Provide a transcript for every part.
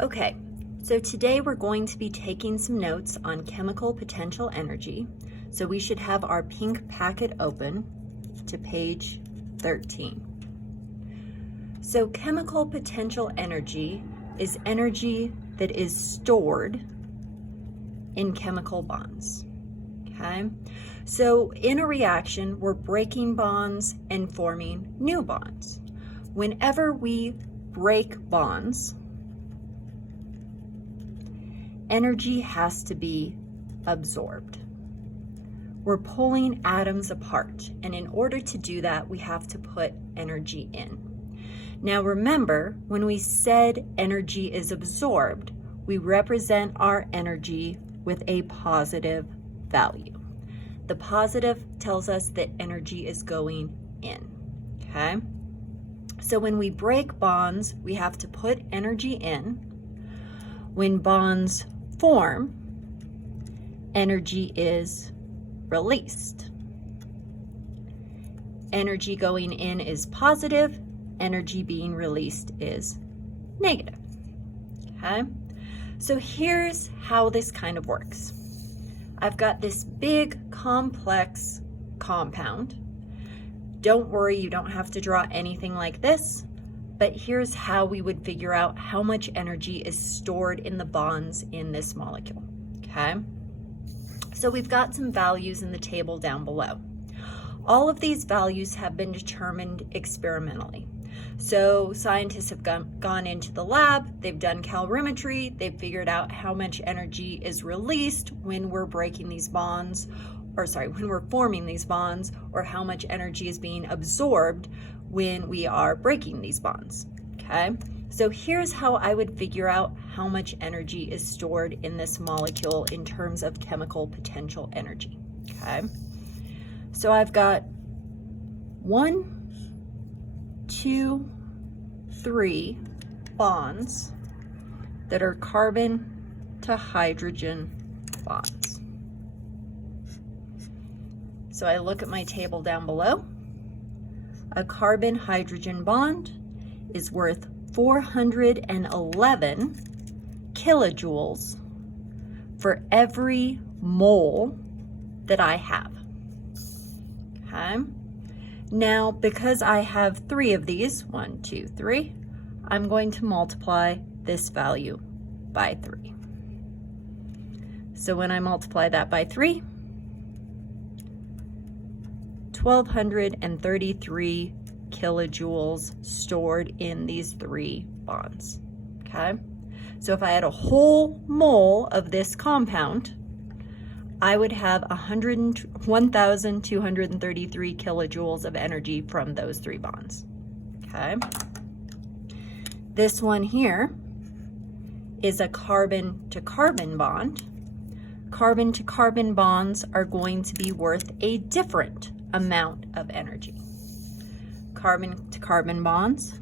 Okay, so today we're going to be taking some notes on chemical potential energy. So we should have our pink packet open to page 13. So chemical potential energy is energy that is stored in chemical bonds. Okay, so in a reaction, we're breaking bonds and forming new bonds. Whenever we break bonds, energy has to be absorbed. We're pulling atoms apart, and in order to do that, we have to put energy in. Now remember, when we said energy is absorbed, we represent our energy with a positive value. The positive tells us that energy is going in, okay? So when we break bonds, we have to put energy in. When bonds form, energy is released. Energy going in is positive, energy being released is negative, okay? So here's how this kind of works. I've got this big complex compound. Don't worry, you don't have to draw anything like this, but here's how we would figure out how much energy is stored in the bonds in this molecule, okay? So we've got some values in the table down below. All of these values have been determined experimentally. So scientists have gone into the lab, they've done calorimetry, they've figured out how much energy is released when we're breaking these bonds, when we're forming these bonds, or how much energy is being absorbed when we are breaking these bonds, okay? So here's how I would figure out how much energy is stored in this molecule in terms of chemical potential energy, okay? So I've got 1, 2, 3 bonds that are carbon to hydrogen bonds. So I look at my table down below. A carbon-hydrogen bond is worth 411 kilojoules for every mole that I have, okay? Now, because I have 3 of these, 1, 2, 3, I'm going to multiply this value by 3. So when I multiply that by 3, 1,233 kilojoules stored in these 3 bonds, okay? So if I had a whole mole of this compound, I would have 1,233 kilojoules of energy from those 3 bonds, okay? This one here is a carbon-to-carbon bond. Carbon-to-carbon bonds are going to be worth a different amount of energy. Carbon-to-carbon bonds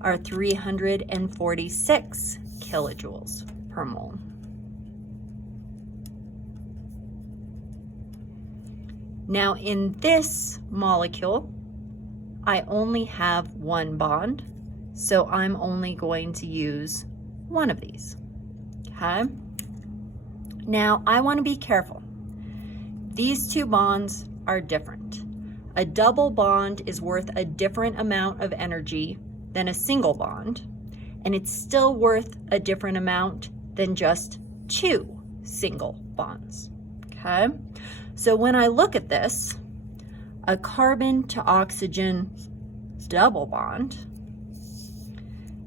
are 346 kilojoules per mole. Now in this molecule, I only have 1 bond, so I'm only going to use 1 of these, okay? Now I want to be careful. These 2 bonds are different. A double bond is worth a different amount of energy than a single bond, and it's still worth a different amount than just 2 single bonds, okay? So when I look at this, a carbon to oxygen double bond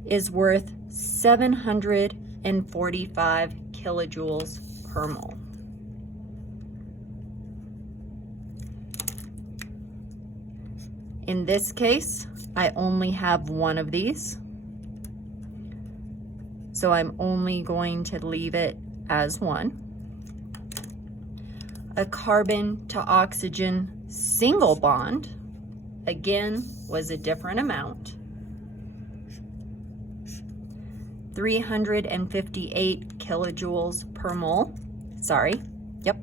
is worth 745 kilojoules per mole. In this case, I only have 1 of these, so I'm only going to leave it as 1. A carbon to oxygen single bond, again, was a different amount. 358 kilojoules per mole. Sorry, yep.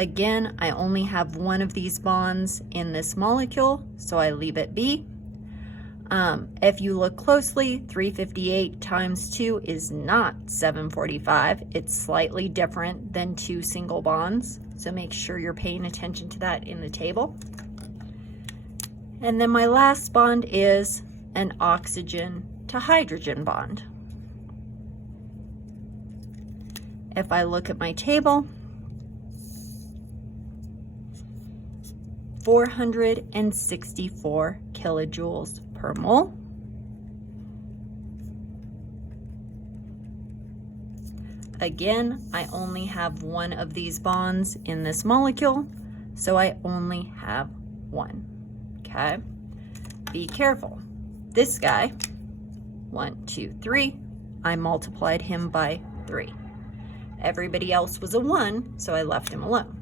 Again, I only have one of these bonds in this molecule, so I leave it be. If you look closely, 358 times 2 is not 745. It's slightly different than 2 single bonds, so make sure you're paying attention to that in the table. And then my last bond is an oxygen to hydrogen bond. If I look at my table, 464 kilojoules per mole. Again, I only have one of these bonds in this molecule, so I only have one. Okay, be careful. This guy, 1, 2, 3, I multiplied him by 3. Everybody else was a 1, so I left him alone.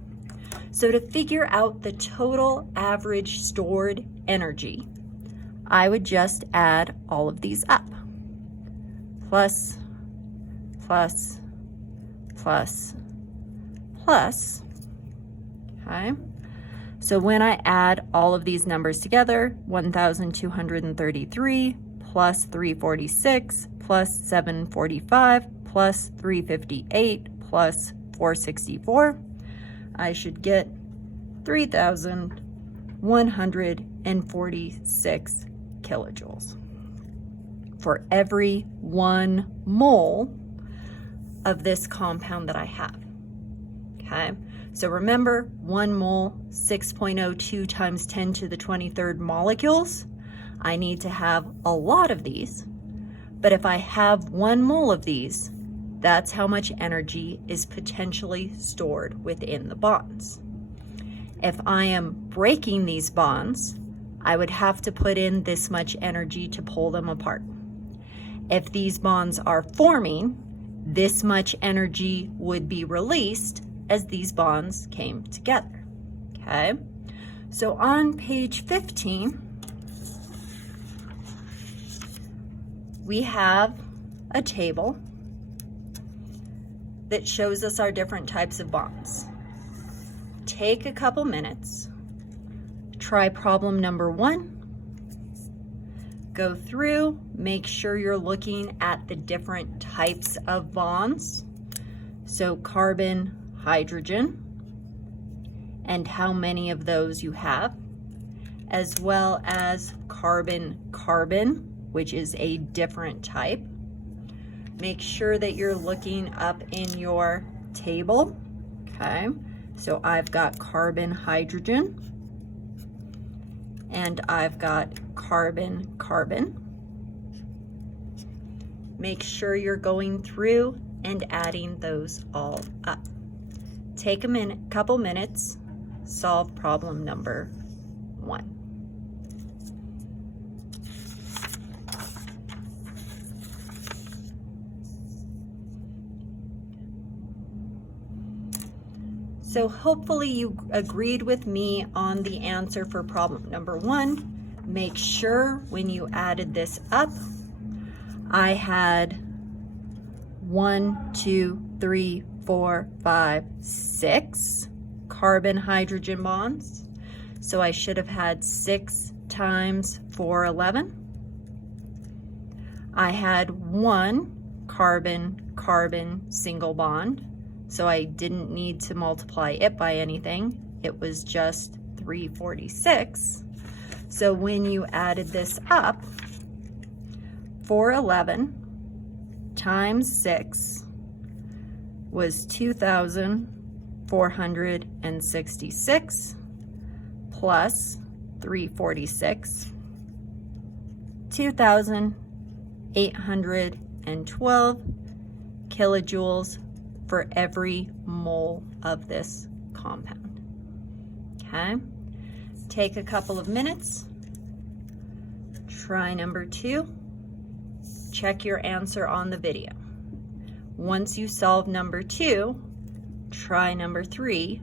So to figure out the total average stored energy, I would just add all of these up. Plus, plus, plus, plus. Okay. So when I add all of these numbers together, 1,233 plus 346 plus 745 plus 358 plus 464, I should get 3,146 kilojoules for every 1 mole of this compound that I have. Okay, so remember 1 mole, 6.02 times 10 to the 23rd molecules. I need to have a lot of these, but if I have 1 mole of these, that's how much energy is potentially stored within the bonds. If I am breaking these bonds, I would have to put in this much energy to pull them apart. If these bonds are forming, this much energy would be released as these bonds came together. Okay, so on page 15, we have a table that shows us our different types of bonds. Take a couple minutes, try problem number 1, go through, make sure you're looking at the different types of bonds. So carbon, hydrogen, and how many of those you have, as well as carbon-carbon, which is a different type. Make sure that you're looking up in your table. Okay, so I've got carbon, hydrogen, and I've got carbon, carbon. Make sure you're going through and adding those all up. Take a couple minutes, solve problem number 1. So hopefully you agreed with me on the answer for problem number 1. Make sure when you added this up, I had 1, 2, 3, 4, 5, 6 carbon hydrogen bonds. So I should have had 6 times 4, 11. I had 1 carbon-carbon single bond. So I didn't need to multiply it by anything. It was just 346. So when you added this up, 411 times 6 was 2,466 plus 346, 2,812 kilojoules for every mole of this compound. Okay, take a couple of minutes, try number 2, check your answer on the video. Once you solve number 2, try number 3,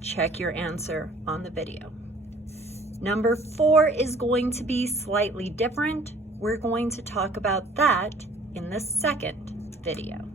check your answer on the video. Number 4 is going to be slightly different. We're going to talk about that in the second video.